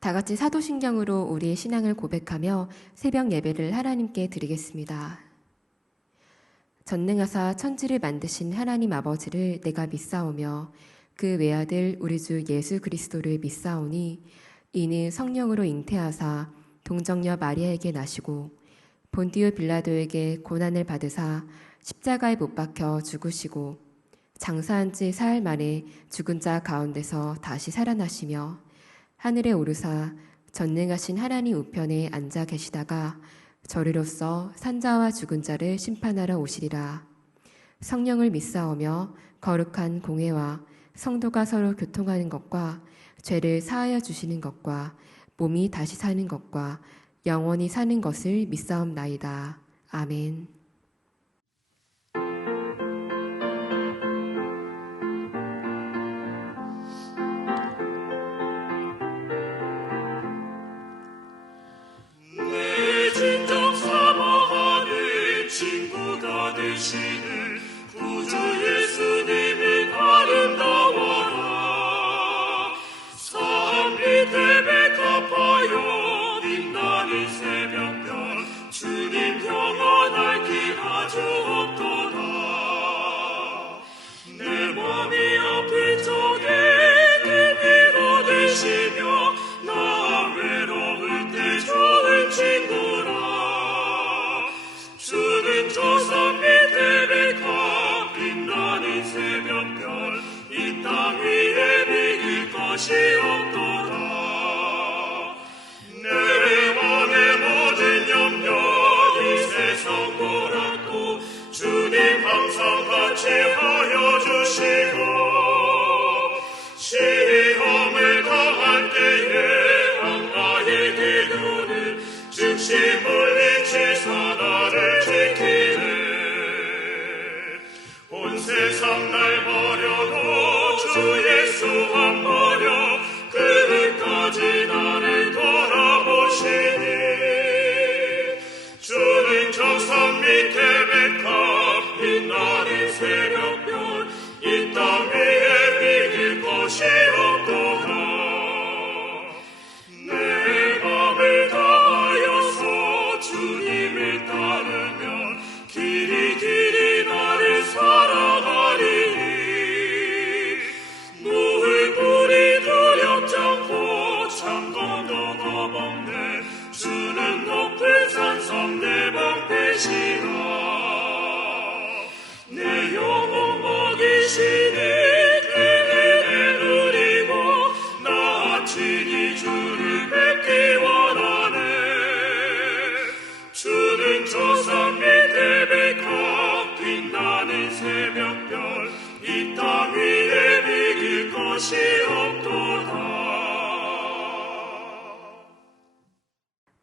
다 같이 사도신경으로 우리의 신앙을 고백하며 새벽 예배를 하나님께 드리겠습니다. 전능하사 천지를 만드신 하나님 아버지를 내가 믿사오며 그 외아들 우리 주 예수 그리스도를 믿사오니 이는 성령으로 잉태하사 동정녀 마리아에게 나시고 본디오 빌라도에게 고난을 받으사 십자가에 못 박혀 죽으시고 장사한 지 사흘 만에 죽은 자 가운데서 다시 살아나시며 하늘에 오르사 전능하신 하나님 우편에 앉아 계시다가 저리로서 산자와 죽은 자를 심판하러 오시리라. 성령을 믿사오며 거룩한 공회와 성도가 서로 교통하는 것과 죄를 사하여 주시는 것과 몸이 다시 사는 것과 영원히 사는 것을 믿사옵나이다. 아멘. 내 진정 사모하는 친구가 되시는 구주 예수님은 아름다워라. 산 밑에 백합하여 빛나는 새벽별 주님 평안할 길 아주 없도다. 내 맘이 아플 적에 내 위로 되시며 나 외로울 때 좋은 친구라. 주는 저 산 밑에 백합 빛나는 새벽별 이 땅 위에 비길 것이 없도다. 내 맘의 모든 염려 이 세상 몰았고 주님 항상 같이 하여 주시고 시험을 당할 때에 악마의 기도는 즉시 물리치사 나를 지키네. 온 세상 날 버려도 주 예수 안 버려 끝까지 나를 돌아보시니 주는 저 산 밑에 백합 빛나는 새벽별 이 땅 위에 비길 것이 없도다. 내 맘을 다하여서 주님을 따르면 길이 나를 사랑하리니 누울 뿌리 두렵지 않고 창검도 겁없네. 주는 높은 산성 내 방패시라. 내 영혼 먹이시니 그 은혜 누리고 나 친히 주를 뵙기 원하네. 주는 저 산 밑에 백합 빛나는 새벽별 이 땅 위에 비길 것이 없도다.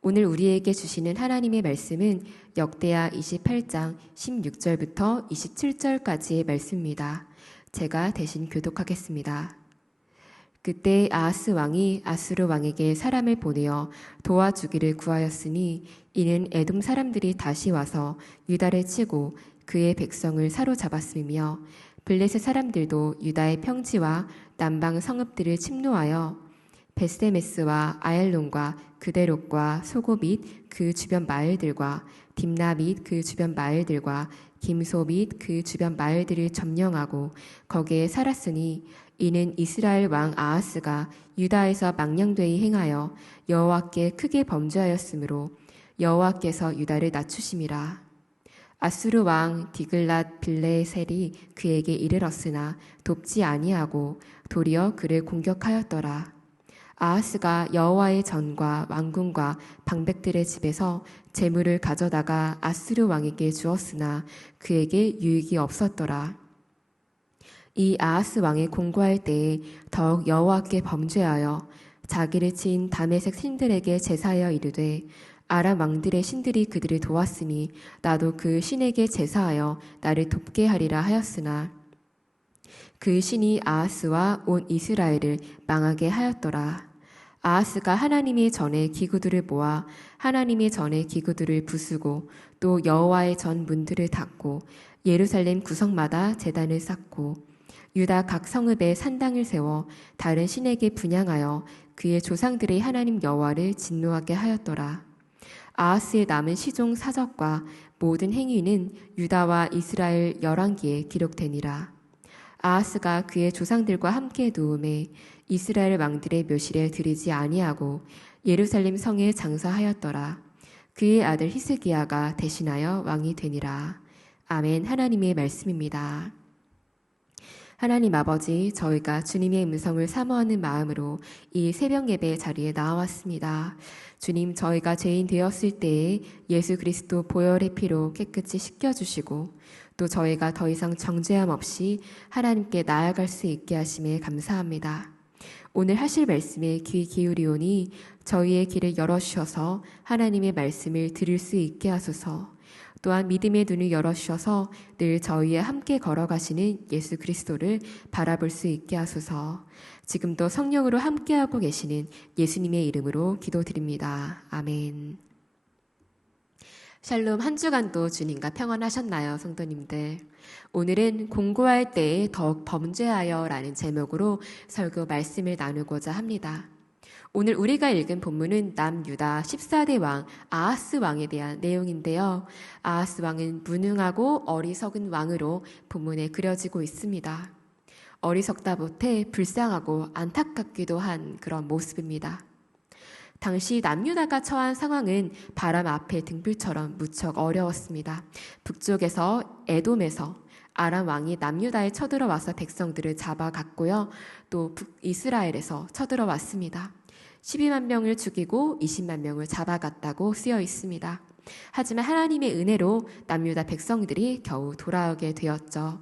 오늘 우리에게 주시는 하나님의 말씀은 역대하 28장 16절부터 27절까지의 말씀입니다. 제가 대신 교독하겠습니다. 그때 아하스 왕이 아수르 왕에게 사람을 보내어 도와주기를 구하였으니 이는 에돔 사람들이 다시 와서 유다를 치고 그의 백성을 사로잡았으며 블레셋 사람들도 유다의 평지와 남방 성읍들을 침노하여 베스메스와 아엘론과 그데롯과 소고 및 그 주변 마을들과 딥나 및 그 주변 마을들과 김소 및 그 주변 마을들을 점령하고 거기에 살았으니 이는 이스라엘 왕 아하스가 유다에서 망령되이 행하여 여호와께 크게 범죄하였으므로 여호와께서 유다를 낮추심이라. 아수르 왕 디글랏 빌레셀이 그에게 이르렀으나 돕지 아니하고 도리어 그를 공격하였더라. 아하스가 여호와의 전과 왕궁과 방백들의 집에서 재물을 가져다가 아수르 왕에게 주었으나 그에게 유익이 없었더라. 이 아하스 왕이 공고할 때에 더욱 여호와께 범죄하여 자기를 친 다메섹 신들에게 제사하여 이르되 아람 왕들의 신들이 그들을 도왔으니 나도 그 신에게 제사하여 나를 돕게 하리라 하였으나 그 신이 아하스와 온 이스라엘을 망하게 하였더라. 아하스가 하나님의 전에 기구들을 모아 하나님의 전에 기구들을 부수고 또 여호와의 전 문들을 닫고 예루살렘 구석마다 제단을 쌓고 유다 각 성읍에 산당을 세워 다른 신에게 분향하여 그의 조상들의 하나님 여호와를 진노하게 하였더라. 아하스의 남은 시종 사적과 모든 행위는 유다와 이스라엘 열왕기에 기록되니라. 아하스가 그의 조상들과 함께 누움에 이스라엘 왕들의 묘실에 들이지 아니하고 예루살렘 성에 장사하였더라. 그의 아들 히스기야가 대신하여 왕이 되니라. 아멘. 하나님의 말씀입니다. 하나님 아버지, 저희가 주님의 음성을 사모하는 마음으로 이 새벽 예배 자리에 나왔습니다. 주님, 저희가 죄인 되었을 때에 예수 그리스도 보혈의 피로 깨끗이 씻겨주시고 또 저희가 더 이상 정죄함 없이 하나님께 나아갈 수 있게 하심에 감사합니다. 오늘 하실 말씀에 귀 기울이오니 저희의 길을 열어주셔서 하나님의 말씀을 들을 수 있게 하소서. 또한 믿음의 눈을 열어주셔서 늘 저희와 함께 걸어가시는 예수 그리스도를 바라볼 수 있게 하소서. 지금도 성령으로 함께하고 계시는 예수님의 이름으로 기도드립니다. 아멘. 샬롬, 한 주간도 주님과 평안하셨나요, 성도님들? 오늘은 공고할 때에 더욱 범죄하여 라는 제목으로 설교 말씀을 나누고자 합니다. 오늘 우리가 읽은 본문은 남유다 14대 왕 아하스 왕에 대한 내용인데요. 아하스 왕은 무능하고 어리석은 왕으로 본문에 그려지고 있습니다. 어리석다 못해 불쌍하고 안타깝기도 한 그런 모습입니다. 당시 남유다가 처한 상황은 바람 앞에 등불처럼 무척 어려웠습니다. 북쪽에서 에돔에서 아람 왕이 남유다에 쳐들어와서 백성들을 잡아갔고요. 또 북이스라엘에서 쳐들어왔습니다. 12만 명을 죽이고 20만 명을 잡아갔다고 쓰여 있습니다. 하지만 하나님의 은혜로 남유다 백성들이 겨우 돌아오게 되었죠.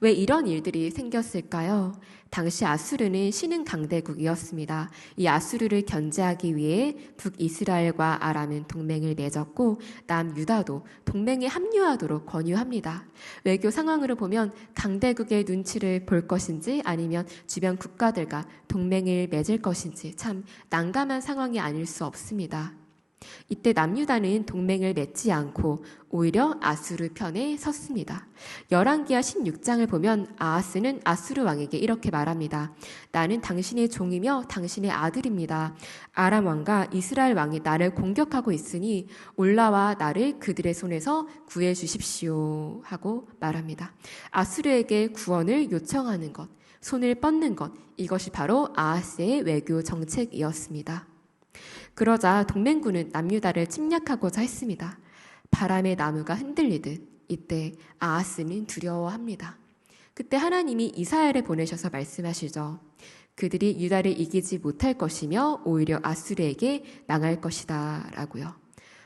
왜 이런 일들이 생겼을까요? 당시 아수르는 신흥 강대국이었습니다. 이 아수르를 견제하기 위해 북이스라엘과 아람은 동맹을 맺었고 남유다도 동맹에 합류하도록 권유합니다. 외교 상황으로 보면 강대국의 눈치를 볼 것인지 아니면 주변 국가들과 동맹을 맺을 것인지 참 난감한 상황이 아닐 수 없습니다. 이때 남유다는 동맹을 맺지 않고 오히려 아수르 편에 섰습니다. 열왕기하 16장을 보면 아하스는 아수르 왕에게 이렇게 말합니다. 나는 당신의 종이며 당신의 아들입니다. 아람 왕과 이스라엘 왕이 나를 공격하고 있으니 올라와 나를 그들의 손에서 구해 주십시오 하고 말합니다. 아수르에게 구원을 요청하는 것, 손을 뻗는 것, 이것이 바로 아하스의 외교 정책이었습니다. 그러자 동맹군은 남유다를 침략하고자 했습니다. 바람의 나무가 흔들리듯 이때 아하스는 두려워합니다. 그때 하나님이 이사야를 보내셔서 말씀하시죠. 그들이 유다를 이기지 못할 것이며 오히려 아수르에게 망할 것이다 라고요.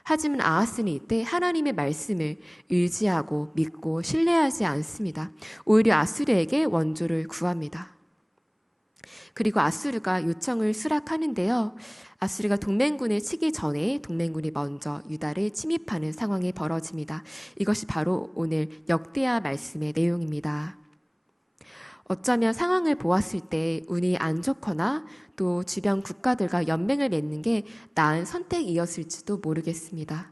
하지만 아하스는 이때 하나님의 말씀을 의지하고 믿고 신뢰하지 않습니다. 오히려 아수르에게 원조를 구합니다. 그리고 아수르가 요청을 수락하는데요. 아수르가 동맹군을 치기 전에 동맹군이 먼저 유다를 침입하는 상황이 벌어집니다. 이것이 바로 오늘 역대하 말씀의 내용입니다. 어쩌면 상황을 보았을 때 운이 안 좋거나 또 주변 국가들과 연맹을 맺는 게 나은 선택이었을지도 모르겠습니다.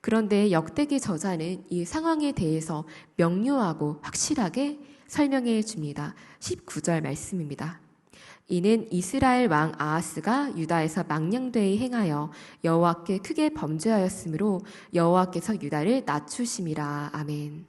그런데 역대기 저자는 이 상황에 대해서 명료하고 확실하게 설명해 줍니다. 19절 말씀입니다. 이는 이스라엘 왕 아하스가 유다에서 망령되이 행하여 여호와께 크게 범죄하였으므로 여호와께서 유다를 낮추심이라. 아멘.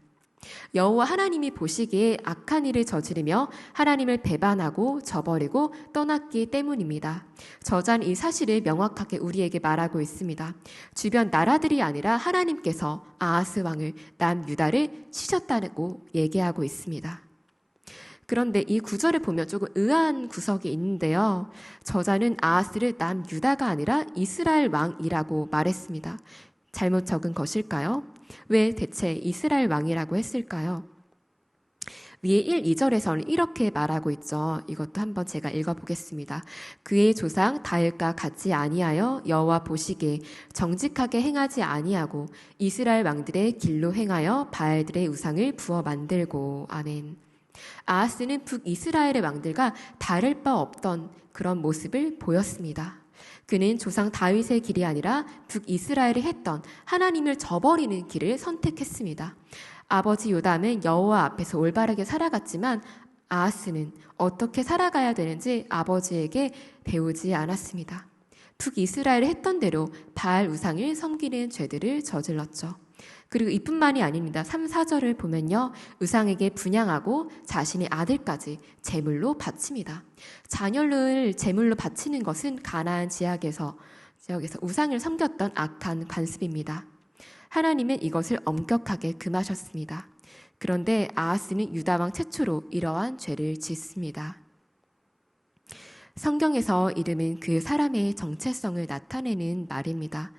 여호와 하나님이 보시기에 악한 일을 저지르며 하나님을 배반하고 저버리고 떠났기 때문입니다. 저자는 이 사실을 명확하게 우리에게 말하고 있습니다. 주변 나라들이 아니라 하나님께서 아하스 왕을 남유다를 치셨다고 얘기하고 있습니다. 그런데 이 구절을 보면 조금 의아한 구석이 있는데요. 저자는 아하스를 남유다가 아니라 이스라엘 왕이라고 말했습니다. 잘못 적은 것일까요? 왜 대체 이스라엘 왕이라고 했을까요? 위에 1, 2절에서는 이렇게 말하고 있죠. 이것도 한번 제가 읽어보겠습니다. 그의 조상 다윗과 같지 아니하여 여호와 보시기에 정직하게 행하지 아니하고 이스라엘 왕들의 길로 행하여 바알들의 우상을 부어 만들고. 아멘. 아하스는 북이스라엘의 왕들과 다를 바 없던 그런 모습을 보였습니다. 그는 조상 다윗의 길이 아니라 북이스라엘이 했던 하나님을 저버리는 길을 선택했습니다. 아버지 요담은 여호와 앞에서 올바르게 살아갔지만 아하스는 어떻게 살아가야 되는지 아버지에게 배우지 않았습니다. 북이스라엘이 했던 대로 바알 우상을 섬기는 죄들을 저질렀죠. 그리고 이뿐만이 아닙니다. 3, 4절을 보면요. 우상에게 분향하고 자신의 아들까지 제물로 바칩니다. 자녀를 제물로 바치는 것은 가나안 지역에서 우상을 섬겼던 악한 관습입니다. 하나님은 이것을 엄격하게 금하셨습니다. 그런데 아하스는 유다왕 최초로 이러한 죄를 짓습니다. 성경에서 이름은 그 사람의 정체성을 나타내는 말입니다.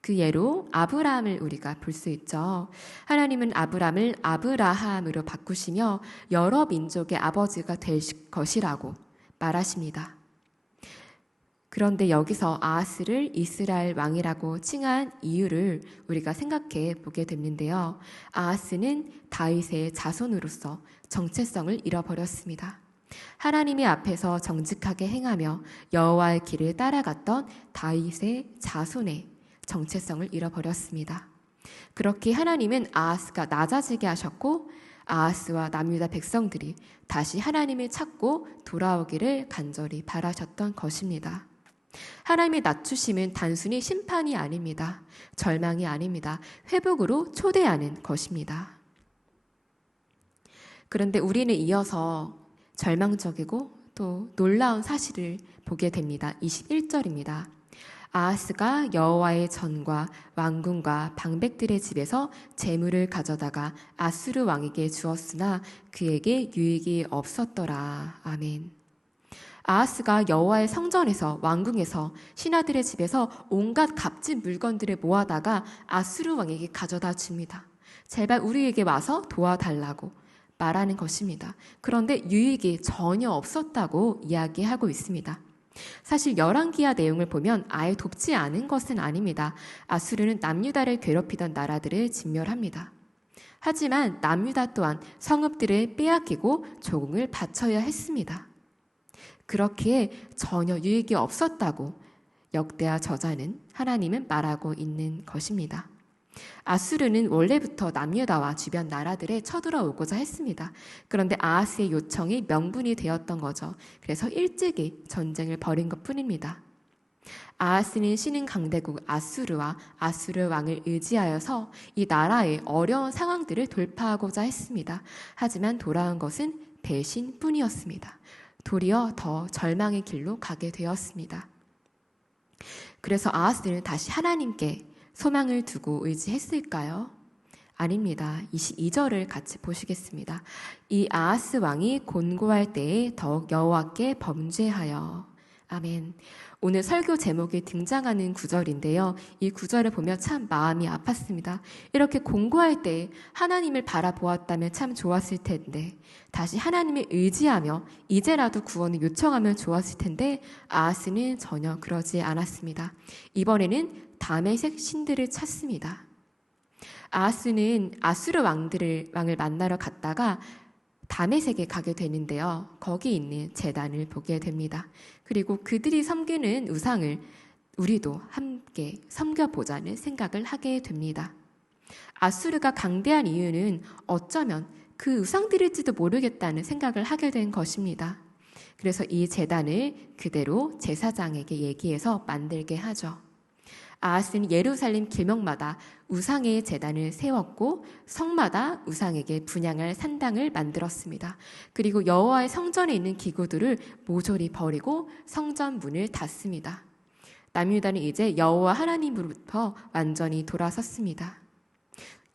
그 예로 아브라함을 우리가 볼 수 있죠. 하나님은 아브라함을 아브라함으로 바꾸시며 여러 민족의 아버지가 될 것이라고 말하십니다. 그런데 여기서 아하스를 이스라엘 왕이라고 칭한 이유를 우리가 생각해 보게 됐는데요. 아하스는 다윗의 자손으로서 정체성을 잃어버렸습니다. 하나님의 앞에서 정직하게 행하며 여호와의 길을 따라갔던 다윗의 자손의 정체성을 잃어버렸습니다. 그렇게 하나님은 아하스가 낮아지게 하셨고 아하스와 남유다 백성들이 다시 하나님을 찾고 돌아오기를 간절히 바라셨던 것입니다. 하나님의 낮추심은 단순히 심판이 아닙니다. 절망이 아닙니다. 회복으로 초대하는 것입니다. 그런데 우리는 이어서 절망적이고 또 놀라운 사실을 보게 됩니다. 21절입니다. 아하스가 여호와의 전과 왕궁과 방백들의 집에서 재물을 가져다가 아수르 왕에게 주었으나 그에게 유익이 없었더라. 아멘. 아하스가 여호와의 성전에서 왕궁에서 신하들의 집에서 온갖 값진 물건들을 모아다가 아수르 왕에게 가져다 줍니다. 제발 우리에게 와서 도와달라고 말하는 것입니다. 그런데 유익이 전혀 없었다고 이야기하고 있습니다. 사실 열왕기하 내용을 보면 아예 돕지 않은 것은 아닙니다. 아수르는 남유다를 괴롭히던 나라들을 진멸합니다. 하지만 남유다 또한 성읍들을 빼앗기고 조공을 바쳐야 했습니다. 그렇기에 전혀 유익이 없었다고 역대하 저자는 하나님은 말하고 있는 것입니다. 아수르는 원래부터 남유다와 주변 나라들에 쳐들어오고자 했습니다. 그런데 아하스의 요청이 명분이 되었던 거죠. 그래서 일찍이 전쟁을 벌인 것뿐입니다. 아하스는 신흥 강대국 아수르와 아수르 왕을 의지하여서 이 나라의 어려운 상황들을 돌파하고자 했습니다. 하지만 돌아온 것은 배신뿐이었습니다. 도리어 더 절망의 길로 가게 되었습니다. 그래서 아하스는 다시 하나님께 소망을 두고 의지했을까요? 아닙니다. 22절을 같이 보시겠습니다. 이 아하스 왕이 곤고할 때에 더욱 여호와께 범죄하여. 아멘. 오늘 설교 제목에 등장하는 구절인데요. 이 구절을 보며 참 마음이 아팠습니다. 이렇게 곤고할 때 하나님을 바라보았다면 참 좋았을 텐데 다시 하나님을 의지하며 이제라도 구원을 요청하면 좋았을 텐데 아하스는 전혀 그러지 않았습니다. 이번에는 다메섹 신들을 찾습니다. 아하스는 아수르 왕을 만나러 갔다가 다메섹에 가게 되는데요. 거기 있는 제단을 보게 됩니다. 그리고 그들이 섬기는 우상을 우리도 함께 섬겨보자는 생각을 하게 됩니다. 아수르가 강대한 이유는 어쩌면 그 우상들일지도 모르겠다는 생각을 하게 된 것입니다. 그래서 이 제단을 그대로 제사장에게 얘기해서 만들게 하죠. 아하스는 예루살렘 길목마다 우상의 제단을 세웠고 성마다 우상에게 분향할 산당을 만들었습니다. 그리고 여호와의 성전에 있는 기구들을 모조리 버리고 성전 문을 닫습니다. 남유다는 이제 여호와 하나님으로부터 완전히 돌아섰습니다.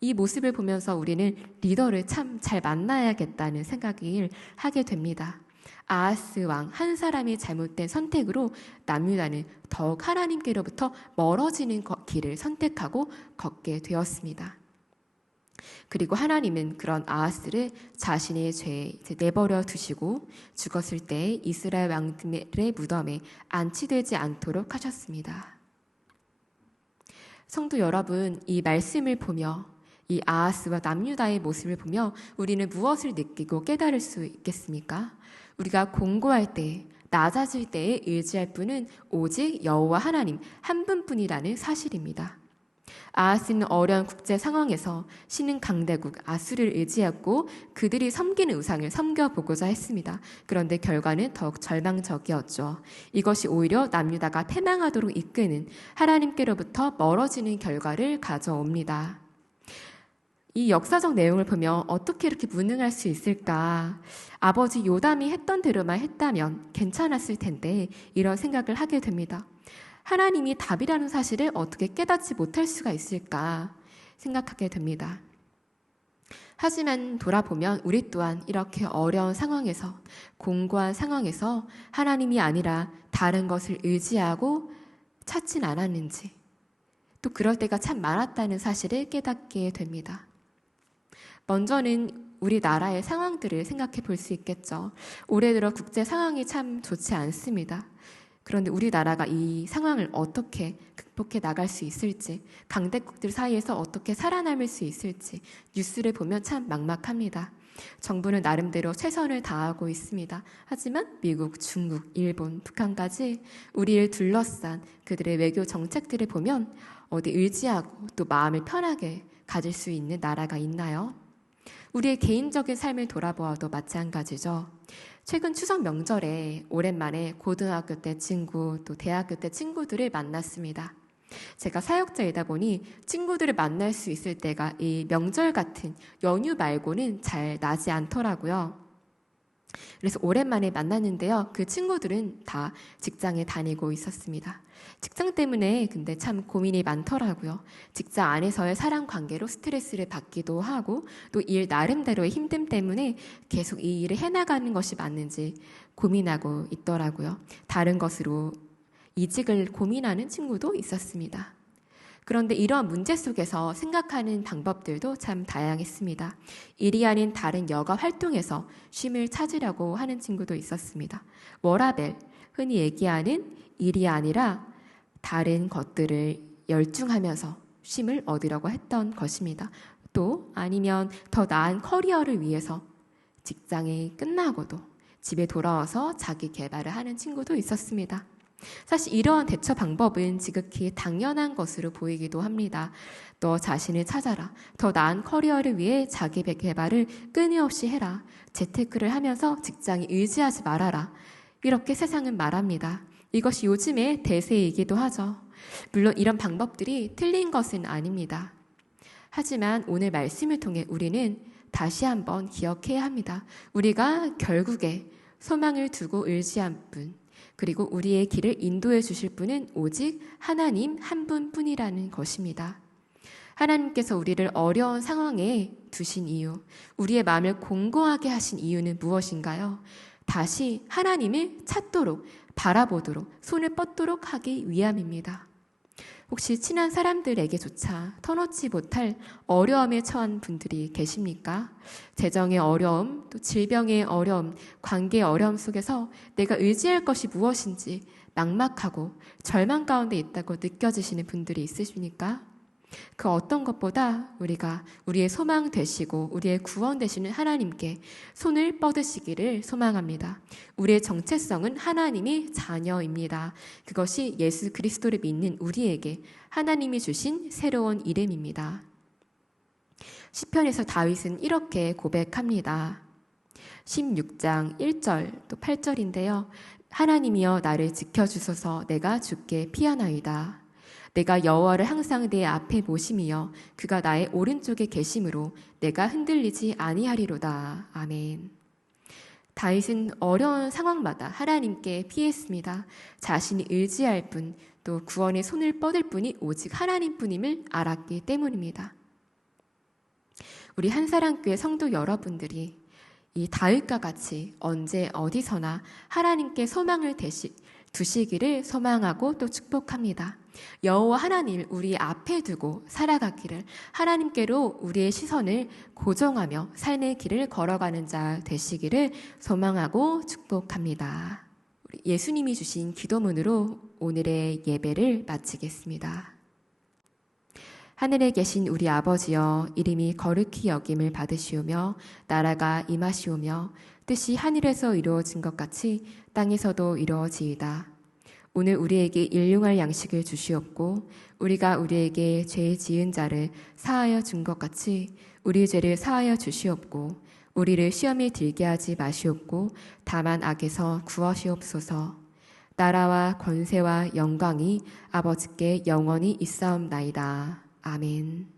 이 모습을 보면서 우리는 리더를 참 잘 만나야겠다는 생각을 하게 됩니다. 아하스 왕 한 사람의 잘못된 선택으로 남유다는 더욱 하나님께로부터 멀어지는 길을 선택하고 걷게 되었습니다. 그리고 하나님은 그런 아하스를 자신의 죄에 내버려 두시고 죽었을 때 이스라엘 왕들의 무덤에 안치되지 않도록 하셨습니다. 성도 여러분, 이 말씀을 보며 이 아하스와 남유다의 모습을 보며 우리는 무엇을 느끼고 깨달을 수 있겠습니까? 우리가 공고할 때, 낮아질 때에 의지할 분은 오직 여호와 하나님 한 분뿐이라는 사실입니다. 아하스는 어려운 국제 상황에서 신은 강대국 아수르를 의지했고 그들이 섬기는 우상을 섬겨보고자 했습니다. 그런데 결과는 더욱 절망적이었죠. 이것이 오히려 남유다가 패망하도록 이끄는 하나님께로부터 멀어지는 결과를 가져옵니다. 이 역사적 내용을 보면 어떻게 이렇게 무능할 수 있을까? 아버지 요담이 했던 대로만 했다면 괜찮았을 텐데 이런 생각을 하게 됩니다. 하나님이 답이라는 사실을 어떻게 깨닫지 못할 수가 있을까 생각하게 됩니다. 하지만 돌아보면 우리 또한 이렇게 어려운 상황에서, 공고한 상황에서 하나님이 아니라 다른 것을 의지하고 찾진 않았는지, 또 그럴 때가 참 많았다는 사실을 깨닫게 됩니다. 먼저는 우리나라의 상황들을 생각해 볼 수 있겠죠. 올해 들어 국제 상황이 참 좋지 않습니다. 그런데 우리나라가 이 상황을 어떻게 극복해 나갈 수 있을지, 강대국들 사이에서 어떻게 살아남을 수 있을지 뉴스를 보면 참 막막합니다. 정부는 나름대로 최선을 다하고 있습니다. 하지만 미국, 중국, 일본, 북한까지 우리를 둘러싼 그들의 외교 정책들을 보면 어디 의지하고 또 마음을 편하게 가질 수 있는 나라가 있나요? 우리의 개인적인 삶을 돌아보아도 마찬가지죠. 최근 추석 명절에 오랜만에 고등학교 때 친구, 또 대학교 때 친구들을 만났습니다. 제가 사역자이다 보니 친구들을 만날 수 있을 때가 이 명절 같은 연휴 말고는 잘 나지 않더라고요. 그래서 오랜만에 만났는데요. 그 친구들은 다 직장에 다니고 있었습니다. 직장 때문에 근데 참 고민이 많더라고요. 직장 안에서의 사람 관계로 스트레스를 받기도 하고 또 일 나름대로의 힘듦 때문에 계속 이 일을 해나가는 것이 맞는지 고민하고 있더라고요. 다른 것으로 이직을 고민하는 친구도 있었습니다. 그런데 이러한 문제 속에서 생각하는 방법들도 참 다양했습니다. 일이 아닌 다른 여가 활동에서 쉼을 찾으려고 하는 친구도 있었습니다. 워라벨, 흔히 얘기하는 일이 아니라 다른 것들을 열중하면서 쉼을 얻으려고 했던 것입니다. 또 아니면 더 나은 커리어를 위해서 직장이 끝나고도 집에 돌아와서 자기 개발을 하는 친구도 있었습니다. 사실 이러한 대처 방법은 지극히 당연한 것으로 보이기도 합니다. 너 자신을 찾아라. 더 나은 커리어를 위해 자기 개발을 끊임없이 해라. 재테크를 하면서 직장에 의지하지 말아라. 이렇게 세상은 말합니다. 이것이 요즘의 대세이기도 하죠. 물론 이런 방법들이 틀린 것은 아닙니다. 하지만 오늘 말씀을 통해 우리는 다시 한번 기억해야 합니다. 우리가 결국에 소망을 두고 의지한 분, 그리고 우리의 길을 인도해 주실 분은 오직 하나님 한 분뿐이라는 것입니다. 하나님께서 우리를 어려운 상황에 두신 이유, 우리의 마음을 공고하게 하신 이유는 무엇인가요? 다시 하나님을 찾도록, 바라보도록, 손을 뻗도록 하기 위함입니다. 혹시 친한 사람들에게조차 터놓지 못할 어려움에 처한 분들이 계십니까? 재정의 어려움, 또 질병의 어려움, 관계의 어려움 속에서 내가 의지할 것이 무엇인지 막막하고 절망 가운데 있다고 느껴지시는 분들이 있으십니까? 그 어떤 것보다 우리가 우리의 소망 되시고 우리의 구원 되시는 하나님께 손을 뻗으시기를 소망합니다. 우리의 정체성은 하나님의 자녀입니다. 그것이 예수 그리스도를 믿는 우리에게 하나님이 주신 새로운 이름입니다. 시편에서 다윗은 이렇게 고백합니다. 16장 1절 또 8절인데요. 하나님이여 나를 지켜주소서 내가 주께 피하나이다. 내가 여호와를 항상 내 앞에 모심이여 그가 나의 오른쪽에 계심으로 내가 흔들리지 아니하리로다. 아멘. 다윗은 어려운 상황마다 하나님께 피했습니다. 자신이 의지할 분, 또 구원의 손을 뻗을 분이 오직 하나님뿐임을 알았기 때문입니다. 우리 한사랑교회 성도 여러분들이 이 다윗과 같이 언제 어디서나 하나님께 소망을 두시기를 소망하고 또 축복합니다. 여호와 하나님을 우리 앞에 두고 살아가기를, 하나님께로 우리의 시선을 고정하며 삶의 길을 걸어가는 자 되시기를 소망하고 축복합니다. 우리 예수님이 주신 기도문으로 오늘의 예배를 마치겠습니다. 하늘에 계신 우리 아버지여, 이름이 거룩히 여김을 받으시오며 나라가 임하시오며 뜻이 하늘에서 이루어진 것 같이 땅에서도 이루어지이다. 오늘 우리에게 일용할 양식을 주시옵고 우리가 우리에게 죄 지은 자를 사하여 준 것 같이 우리 죄를 사하여 주시옵고 우리를 시험에 들게 하지 마시옵고 다만 악에서 구하시옵소서. 나라와 권세와 영광이 아버지께 영원히 있사옵나이다. 아멘.